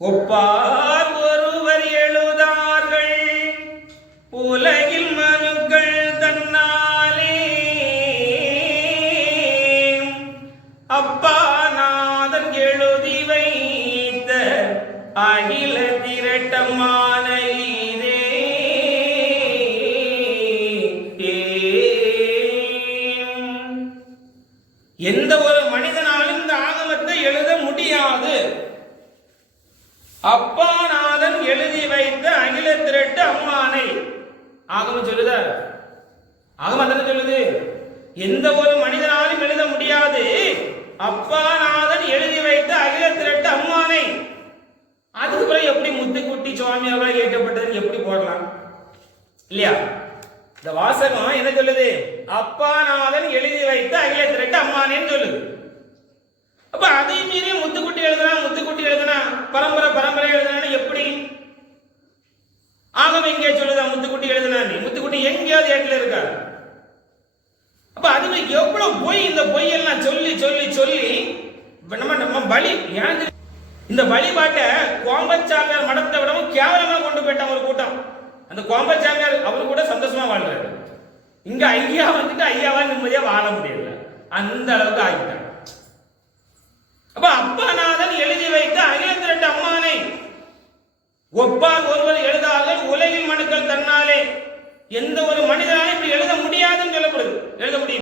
ஒப்பார் ஒருவர் எழுதார்கள். உலகில் மனுக்கள் தன்னாலே. அப்பா நாதன் எழுதி வைத்த அகில திரட்டமான எந்த ஒரு மனிதனாலும் இந்த ஆகமத்தை எழுத முடியாது. அப்பாநாதன் எழுதி வைத்த அகில திரட்டு அம்மானை. ஆகமம் சொல்லுத? ஆகமம் தானே சொல்லுது? எந்த ஒரு மனிதனாலும் எழுத முடியாது. அப்பாநாதன் எழுதி வைத்த அகில திரட்டு அம்மானை. அதுக்கு பிறகு எப்படி முத்துக்குட்டி சுவாமி அவர்கள் கேட்கப்பட்டது எப்படி போடலாம்? இல்லையா? இந்த வாசகம் என்ன சொல்லுது? அப்பாநாதன் எழுதி வைத்த அகில திரட்டு அம்மானேன்னு சொல்லுது. அப்ப அதை மீறி முத்துக்குட்டி முத்துக்குட்டி எழுதுனா பரம்பரை பரம்பரை எழுதுனா எப்படி ஆகம எங்கே சொல்லுதா முத்துக்குட்டி எழுதுனா நீ முத்துக்குட்டி எங்கேயாவது ஏட்டில் அப்ப அதுவே எவ்வளவு பொய் இந்த பொய்யெல்லாம் சொல்லி சொல்லி சொல்லி நம்ம நம்ம பலி ஏன் இந்த வழிபாட்டை கோம்பச்சாமியார் மடத்தை விடவும் கேவலமா கொண்டு போயிட்டான் ஒரு கூட்டம். அந்த கோம்பச்சாமியார் அவரு கூட சந்தோஷமா வாழ்றாரு. இங்க ஐயா வந்துட்டு ஐயாவா நிம்மதியா வாழ முடியல. அந்த அளவுக்கு ஆகிட்டாங்க அப்ப அப்பாநாதன் எழுதி வைத்த அகில திரட்டு அம்மானை எந்த ஒரு மனிதனாலும் இப்படி எழுத முடியாதுன்னு சொல்லப்படுது. எழுத முடியும்?